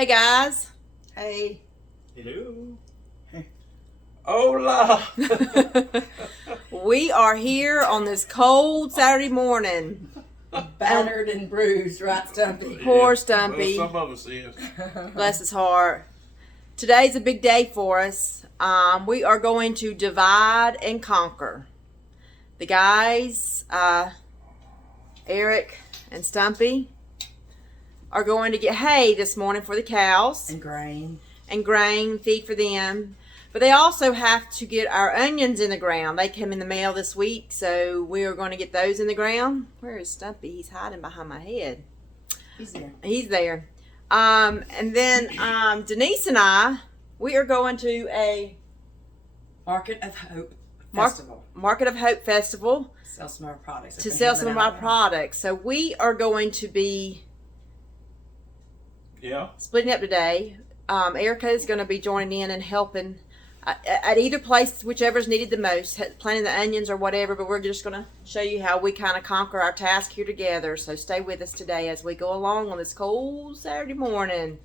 Hey guys. Hey. Hello. Hola. We are here on this cold Saturday morning. Battered and bruised, right, Stumpy? Poor Stumpy. Well, some of us is. Bless his heart. Today's a big day for us. We are going to divide and conquer. The guys, Eric and Stumpy, are going to get hay this morning for the cows. And grain. And grain, feed for them. But they also have to get our onions in the ground. They came in the mail this week, so we are going to get those in the ground. Where is Stumpy? He's hiding behind my head. He's there. He's there. And then Denise and I, we are going to a Market of Hope Festival. Market of Hope Festival. Sell some of our products. To sell some of our products. So we are going to be splitting up today. Erica is going to be joining in and helping at either place, whichever's needed the most, planting the onions or whatever, but we're just going to show you how we kind of conquer our task here together. So stay with us today as we go along on this cold Saturday morning.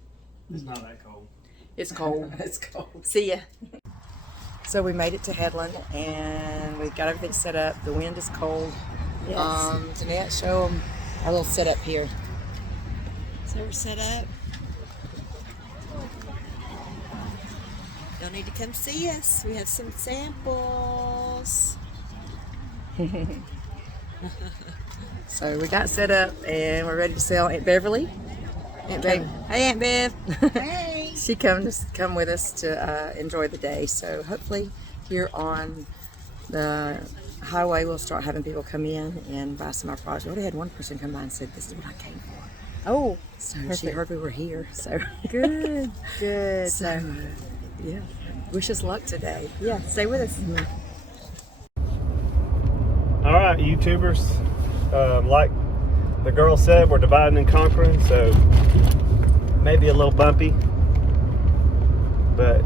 It's not that cold. It's cold. It's cold. See ya. So we made it to Headland and we've got everything set up. The wind is cold. Yes. Jeanette, show them our little setup here. So we're set up. You'll need to come see us. We have some samples. So we got set up and we're ready to sell. Aunt Beverly. Aunt Bev. Hey, Aunt Bev. Hey. She come with us to enjoy the day. So hopefully here on the highway we'll start having people come in and buy some of our products. We already had one person come by and said, "This is what I came for." Oh, so perfect. She heard we were here. So good, good. So yeah, wish us luck today. Yeah, stay with us. Mm-hmm. All right, YouTubers. Like the girl said, we're dividing and conquering, so maybe a little bumpy, but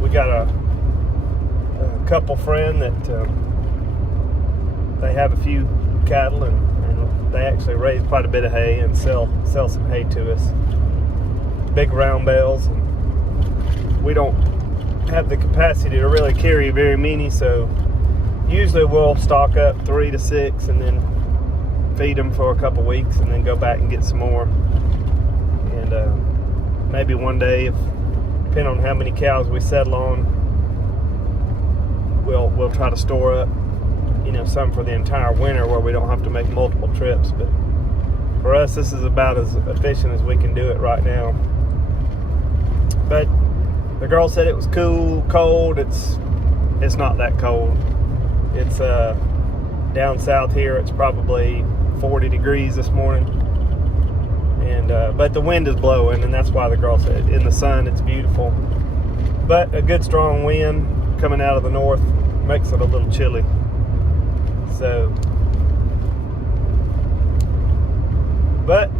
we got a couple friend that they have a few cattle and they actually raise quite a bit of hay and sell some hay to us. Big round bales, and we don't have the capacity to really carry very many, so usually we'll stock up 3 to 6 and then feed them for a couple weeks and then go back and get some more. And maybe one day, depending on how many cows we settle on, we'll try to store up, some for the entire winter where we don't have to make multiple trips. But for us, this is about as efficient as we can do it right now. But the girl said it was cold. It's not that cold. It's down south here. It's probably 40 degrees this morning, and but the wind is blowing, and that's why the girl said in the sun it's beautiful. But a good strong wind coming out of the north makes it a little chilly. So, but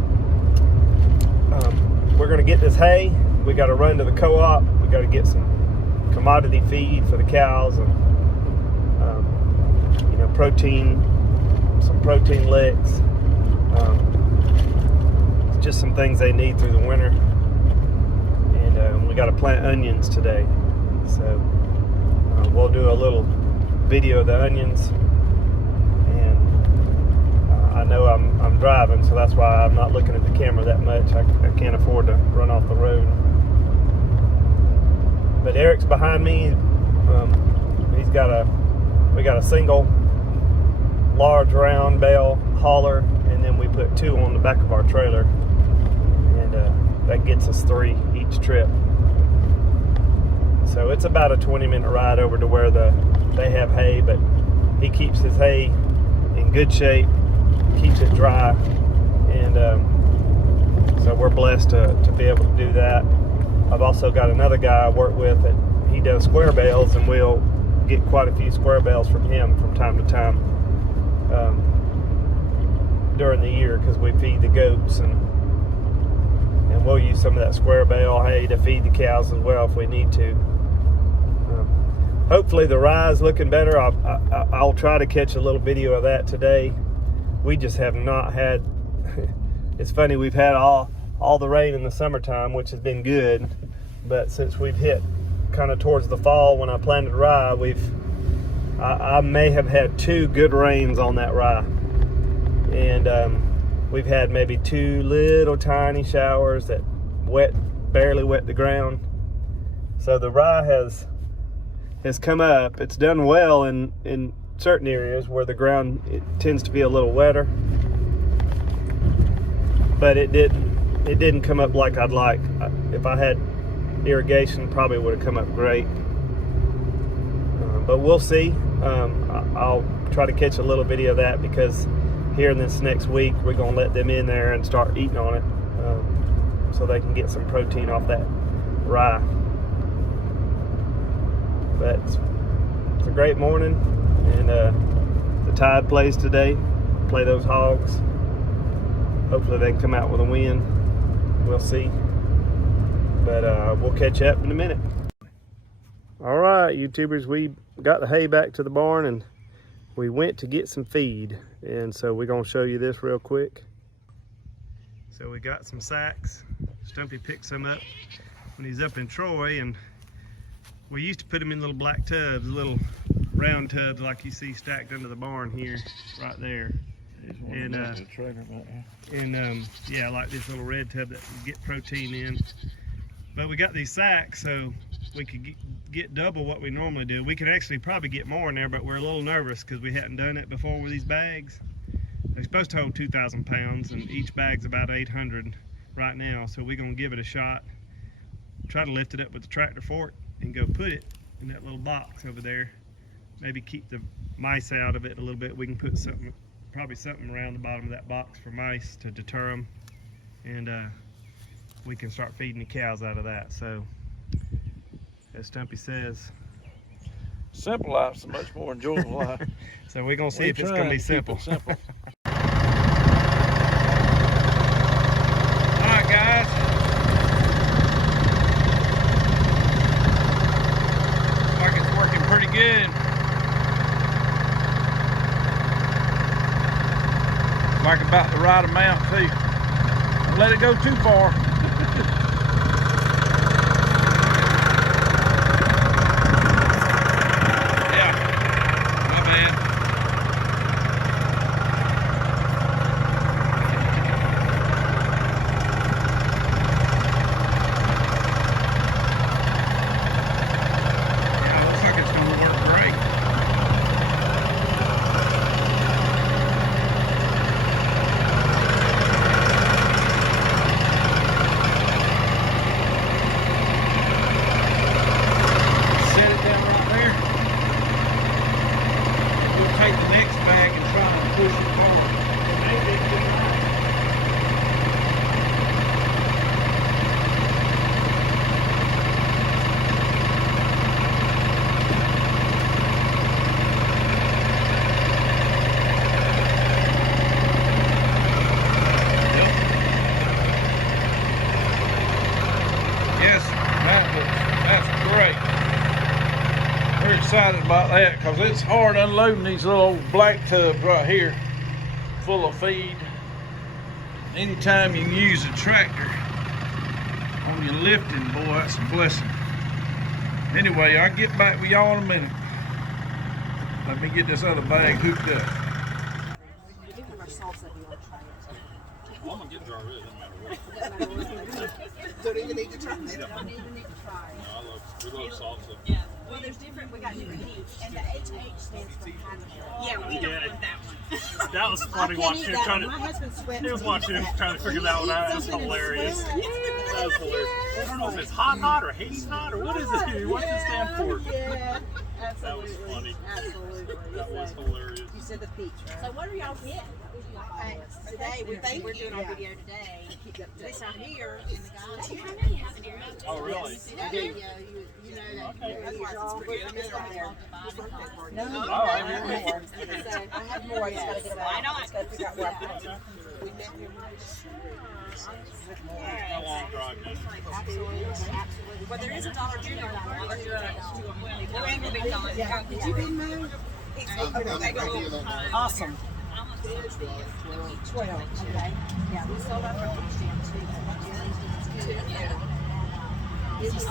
we're gonna get this hay. We got to run to the co-op. We got to get some commodity feed for the cows and some protein licks. Just some things they need through the winter. And we got to plant onions today, so we'll do a little video of the onions. And I know I'm driving, so that's why I'm not looking at the camera that much. I can't afford to run off the road. But Eric's behind me. We got a single large round bale hauler, and then we put 2 on the back of our trailer, and that gets us 3 each trip. So it's about a 20-minute ride over to where they have hay, but he keeps his hay in good shape, keeps it dry, and so we're blessed to be able to do that. I've also got another guy I work with that he does square bales, and we'll get quite a few square bales from him from time to time during the year, because we feed the goats, and we'll use some of that square bale hay to feed the cows as well if we need to. Hopefully the rye's looking better. I'll try to catch a little video of that today. We just have not had it's funny, we've had all all the rain in the summertime, which has been good. But since we've hit kind of towards the fall when I planted rye, I may have had 2 good rains on that rye. And we've had maybe 2 little tiny showers that barely wet the ground. So the rye has come up. It's done well in certain areas where the ground tends to be a little wetter, but it didn't come up like I'd like. If I had irrigation, probably would have come up great. But we'll see. I'll try to catch a little video of that, because here in this next week we're gonna let them in there and start eating on it, so they can get some protein off that rye. But it's a great morning, and the tide plays today. Play those hogs. Hopefully they can come out with a win. We'll see. But we'll catch up in a minute. All right, YouTubers, we got the hay back to the barn and we went to get some feed. And so we're gonna show you this real quick. So we got some sacks. Stumpy picked some up when he's up in Troy, and we used to put them in little black tubs, little round tubs like you see stacked under the barn here, right there. And yeah, like this little red tub that you get protein in. But we got these sacks so we could get double what we normally do. We could actually probably get more in there, but we're a little nervous because we hadn't done it before with these bags. They're supposed to hold 2,000 pounds, and each bag's about 800 right now. So we're gonna give it a shot. Try to lift it up with the tractor fork and go put it in that little box over there. Maybe keep the mice out of it a little bit. We can put probably something around the bottom of that box for mice to deter them, and we can start feeding the cows out of that. So, as Stumpy says, simple life's a much more enjoyable life. So we're gonna see if it's gonna be simple. Simple. All right, guys. Looks like it's working pretty good. Like about the right amount too. Don't let it go too far. Yeah, not bad. Yeah, looks like it's going to work great. Take the next bag and try and push it forward. Yep. Yes, that's great. We're excited about that because it's hard unloading these little old black tubs right here full of feed. Anytime you can use a tractor on your lifting, boy, that's a blessing. Anyway, I'll get back with y'all in a minute. Let me get this other bag hooked up. I'm gonna get jar red, doesn't matter what. Don't even need to try it. We love salsa. Well, there's different, we got different heats, and the HH stands for hydrogen. Yeah, we don't want that one. That was funny watching him trying to. My husband sweats. He was watching him trying to figure that one out. That was hilarious. That was hilarious. I don't know if it's hot or Haiti's hot or what is it? What's it stand for? Yeah, That was funny. absolutely. That was hilarious. You said the peach, right? So what are y'all getting? Today, we think We're doing our video today. This out here, Do you have any habanero? Oh, really? that video, you know that. That's why it's pretty good. It's right there. No, Oh, I hear you. so I have more, I just gotta get them out. I know. I just gotta figure out where I put them. We met him. How long drive is it? Absolutely, absolutely. Well, there is a Dollar General. We're going to be gone. Yeah, did you be moved? Awesome. 12. Okay. Yeah, we sold out for each jam too. Is it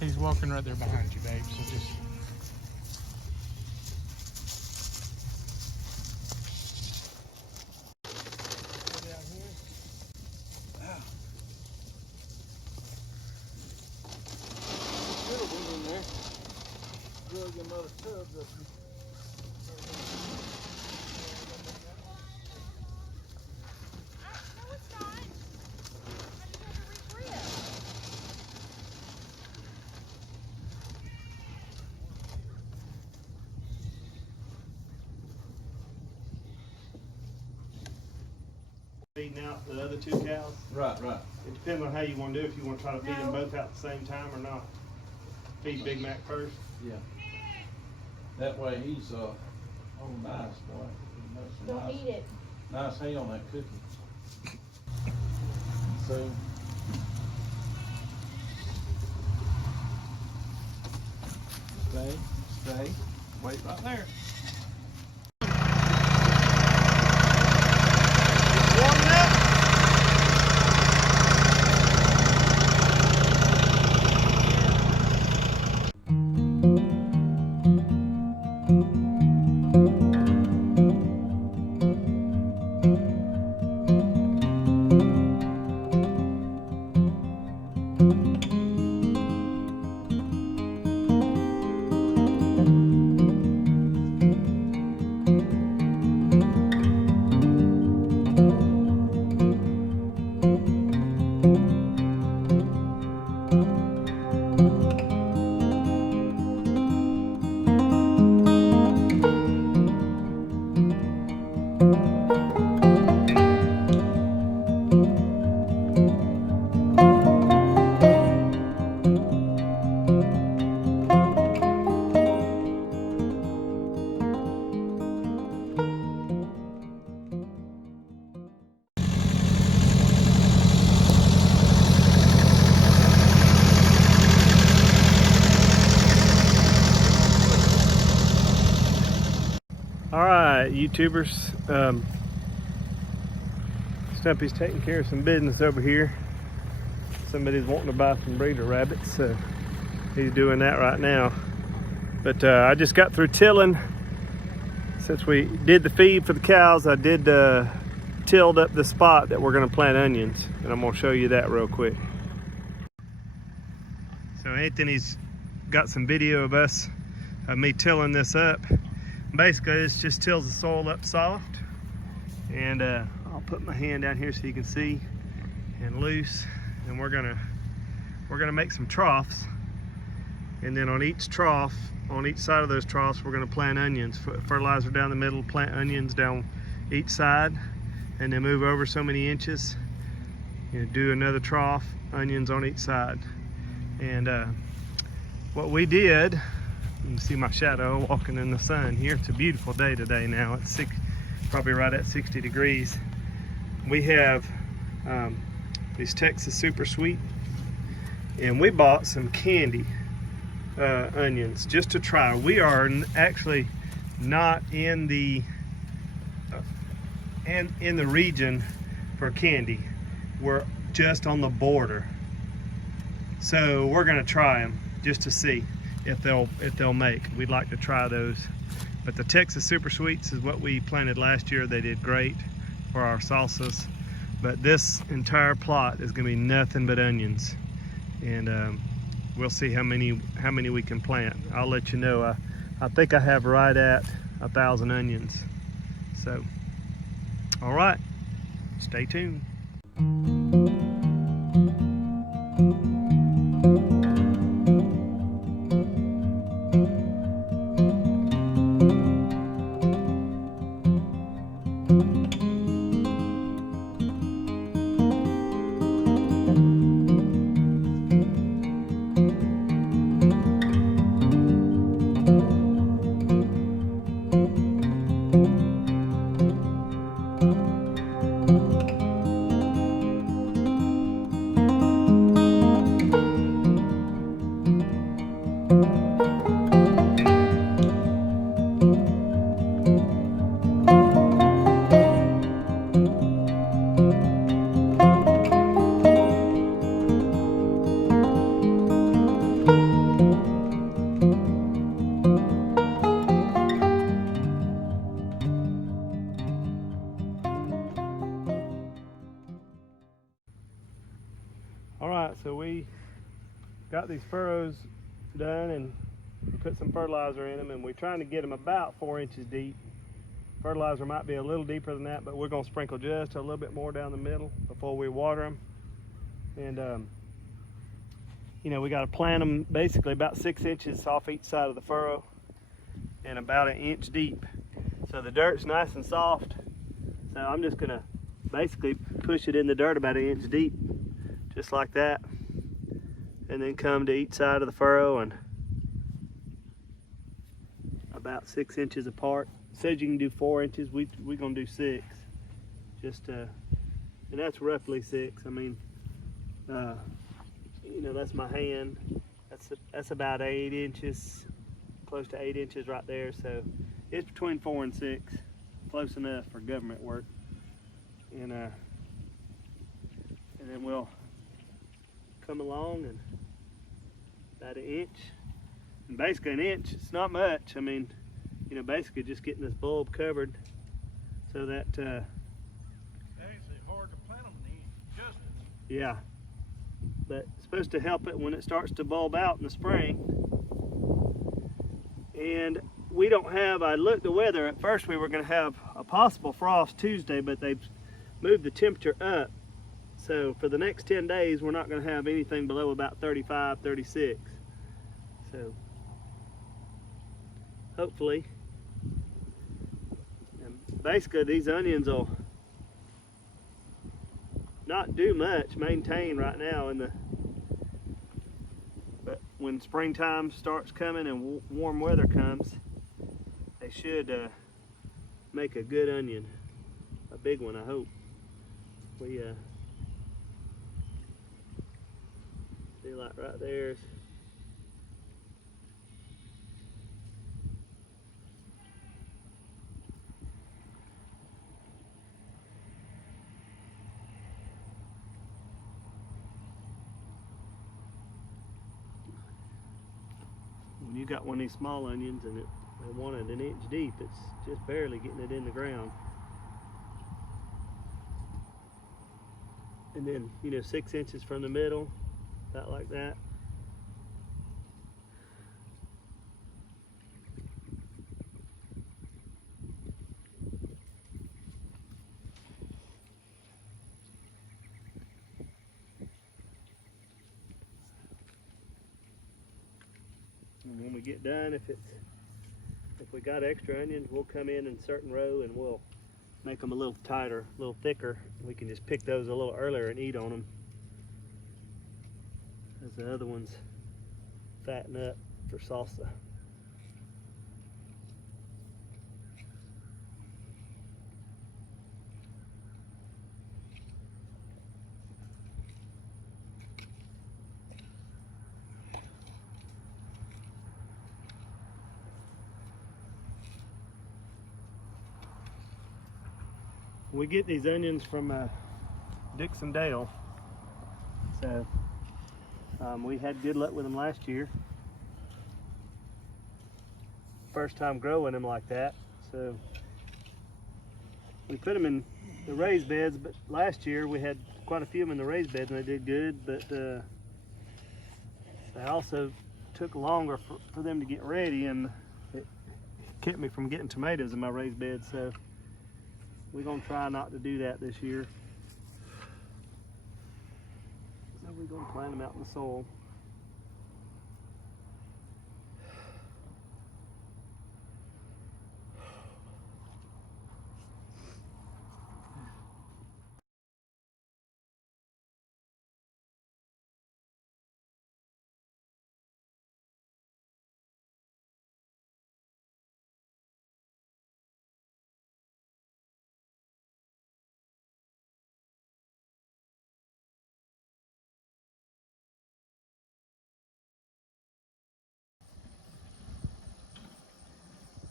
He's walking right there behind you, babe. So just. Feeding out the other 2 cows. Right. It depends on how you want to do it. If you want to try to feed them both out at the same time or not. Feed Big Mac first. Yeah. That way he's oh nice boy. Don't eat it. Nice hay on that cookie. So. Stay. Wait right there. Warming up. Alright, YouTubers, Stumpy's taking care of some business over here. Somebody's wanting to buy some breeder rabbits, so he's doing that right now. But I just got through tilling. Since we did the feed for the cows, I did tilled up the spot that we're going to plant onions, and I'm going to show you that real quick. So Anthony's got some video of me tilling this up. Basically, this just tills the soil up soft, and I'll put my hand down here so you can see, and loose, and we're gonna make some troughs, and then on each trough, on each side of those troughs, we're gonna plant onions. Fertilizer down the middle, plant onions down each side, and then move over so many inches, do another trough, onions on each side. And what we did, you can see my shadow walking in the sun here. It's a beautiful day today now. It's probably right at 60 degrees. We have these Texas Super Sweet, and we bought some candy onions just to try. We are actually not in the region for candy. We're just on the border, so we're gonna try them just to see if they'll make. We'd like to try those. But the Texas Super Sweets is what we planted last year. They did great for our salsas. But this entire plot is gonna be nothing but onions. And we'll see how many we can plant. I'll let you know. I think I have right at 1,000 onions. So, all right, stay tuned. right, so we got these furrows done and we put some fertilizer in them, and we're trying to get them about 4 inches deep. Fertilizer might be a little deeper than that, but we're going to sprinkle just a little bit more down the middle before we water them. And you know, we got to plant them basically about 6 inches off each side of the furrow and about 1 inch deep. So the dirt's nice and soft. So I'm just gonna basically push it in the dirt about 1 inch deep, just like that, and then come to each side of the furrow and about 6 inches apart. It says you can do 4 inches. We're gonna do 6, just and that's roughly 6. I mean, you know, that's my hand. That's about 8 inches, close to 8 inches right there. So it's between 4 and 6, close enough for government work. And then we'll come along and about 1 inch, and basically 1 inch. It's not much. I mean, you know, basically just getting this bulb covered so that Actually hard to plant them in the just. yeah, but it's supposed to help it when it starts to bulb out in the spring. And we don't have, I looked the weather, at first we were going to have a possible frost Tuesday, but they've moved the temperature up. So for the next 10 days, we're not going to have anything below about 35, 36. So hopefully, and basically these onions will not do much, maintain right now but when springtime starts coming and warm weather comes, they should make a good onion, a big one, I hope. We see, like right there. When you got one of these small onions and they want it 1 inch deep, it's just barely getting it in the ground. And then, you know, 6 inches from the middle, about like that. And when we get done, if we got extra onions, we'll come in a certain row and we'll make them a little tighter, a little thicker. We can just pick those a little earlier and eat on them as the other ones fatten up for salsa. We get these onions from Dixon Dale, so we had good luck with them last year. First time growing them like that, so we put them in the raised beds. But last year we had quite a few of them in the raised beds, and they did good. But they also took longer for them to get ready, and it kept me from getting tomatoes in my raised bed. So we're gonna try not to do that this year. So we're gonna plant them out in the soil.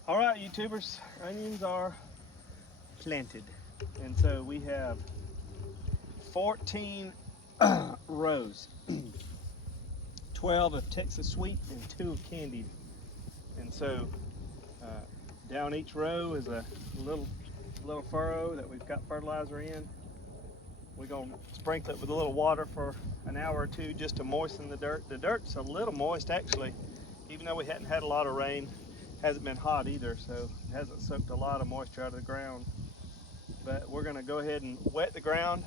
All right, YouTubers, onions are planted. And so we have 14 rows, 12 of Texas Sweet and 2 of Candied. And so down each row is a little furrow that we've got fertilizer in. We're gonna sprinkle it with a little water for an hour or two just to moisten the dirt. The dirt's a little moist actually, even though we hadn't had a lot of rain. Hasn't been hot either, so it hasn't soaked a lot of moisture out of the ground. But we're gonna go ahead and wet the ground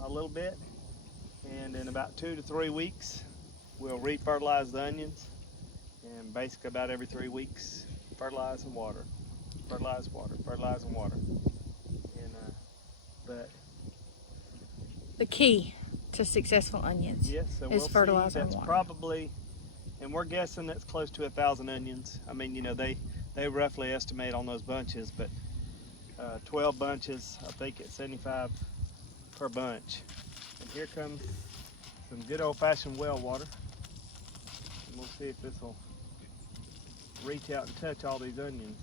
a little bit, and in about 2 to 3 weeks, we'll re-fertilize the onions, and basically about every 3 weeks, fertilize and water, fertilize, water, fertilize and water. And but The key to successful onions. yes, so Is we'll see. fertilizer and That's water. probably, and we're guessing that's close to 1,000 onions. I mean, you know, they roughly estimate on those bunches, but 12 bunches, I think it's 75 per bunch. And here comes some good old-fashioned well water. And we'll see if this will reach out and touch all these onions.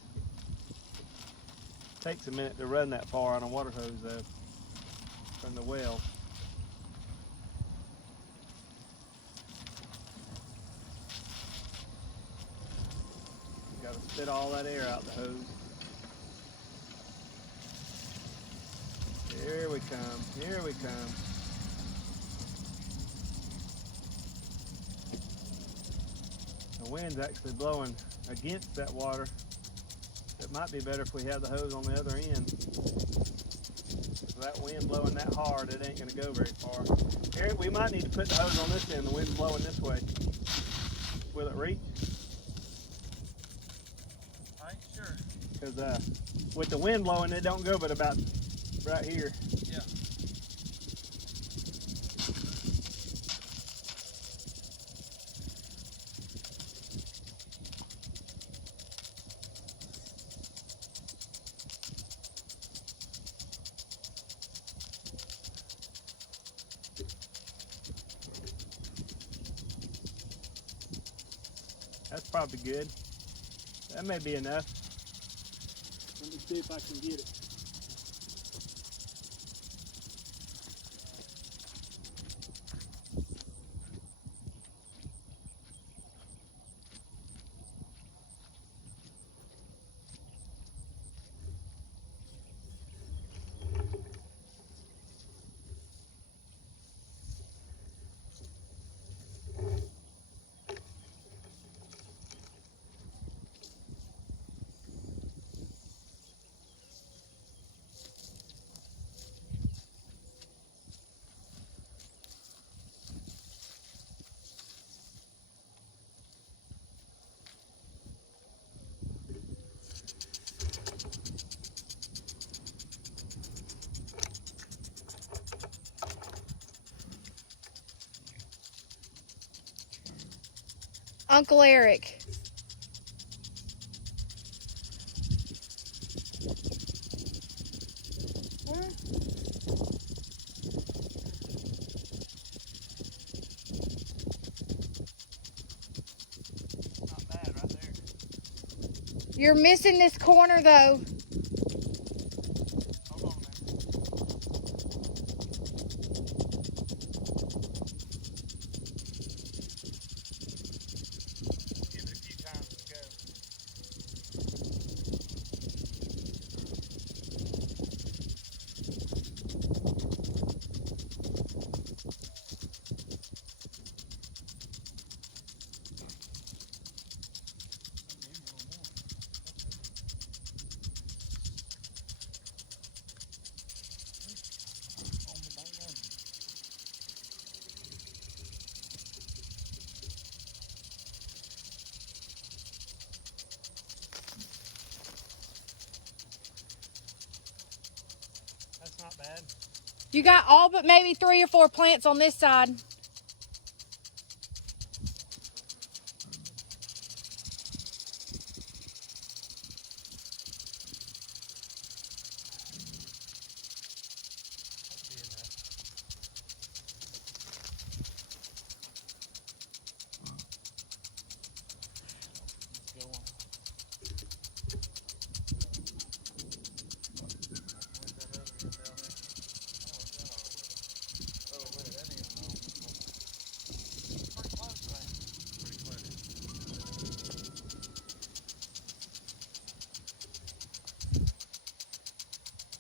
Takes a minute to run that far on a water hose though, from the well. Got to spit all that air out the hose. Here we come, here we come. The wind's actually blowing against that water. It might be better if we have the hose on the other end. With that wind blowing that hard, it ain't gonna go very far. Here, we might need to put the hose on this end. The wind's blowing this way. Will it reach? I ain't sure. Because with the wind blowing, it don't go but about right here. Yeah. That's probably good. That may be enough. Let me see if I can get it. Uncle Eric. Not bad right there. You're missing this corner though. Hold on a minute. Give it a few times to go. That's not bad. You got all but maybe 3 or 4 plants on this side.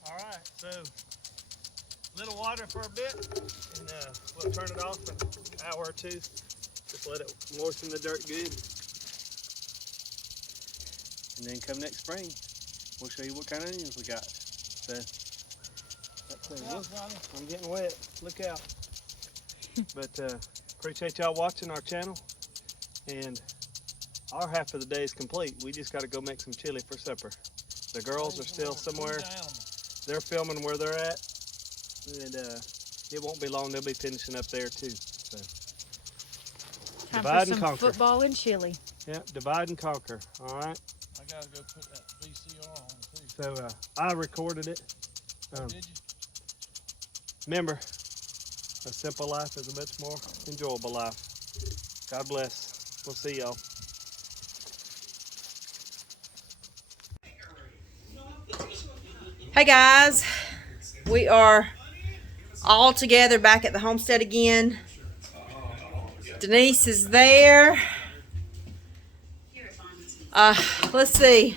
All right, so little water for a bit, and we'll turn it off for an hour or two. Just let it moisten the dirt good. And then come next spring, we'll show you what kind of onions we got. So, I'm getting wet. Look out. But appreciate y'all watching our channel. And our half of the day is complete. We just got to go make some chili for supper. The girls are still somewhere. They're filming where they're at. And it won't be long. They'll be finishing up there too. So, Time divide for and some conquer. football and chili. Yeah, divide and conquer. All right. I gotta go put that VCR on too. So I recorded it. Did you? Remember, a simple life is a much more enjoyable life. God bless. We'll see y'all. Hey guys, we are all together back at the homestead again. Denise is there. Let's see.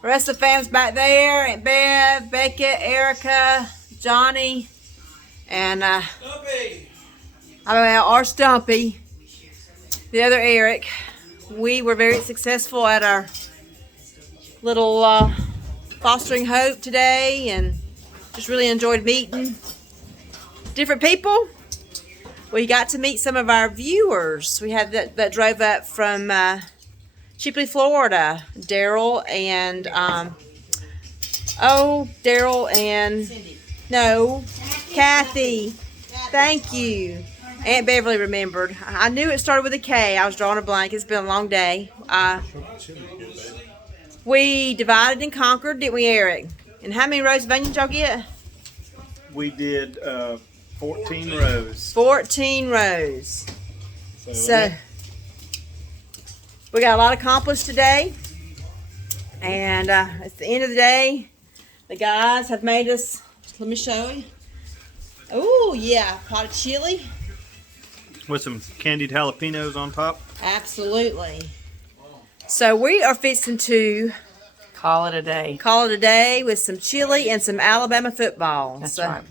The rest of the fam's back there. Aunt Bev, Beckett, Erica, Johnny, and our Stumpy, the other Eric. We were very successful at our little Fostering Hope today, and just really enjoyed meeting different people. We got to meet some of our viewers. We had that drove up from Chipley, Florida. Daryl and Kathy. Thank you. Aunt Beverly remembered. I knew it started with a K. I was drawing a blank. It's been a long day. We divided and conquered, didn't we, Eric? And how many rows of onions y'all get? We did 14 rows. 14 rows. So we got a lot accomplished today. And at the end of the day, the guys have made us, let me show you. Oh, yeah, pot of chili. With some candied jalapenos on top. Absolutely. So we are fixing to Call it a day. call it a day with some chili and some Alabama football. That's So, right.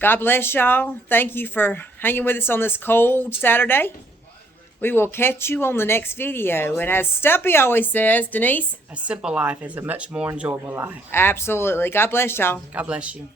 God bless y'all. Thank you for hanging with us on this cold Saturday. We will catch you on the next video. And as Stumpy always says, Denise, A simple life is a much more enjoyable life. absolutely. God bless y'all. God bless you.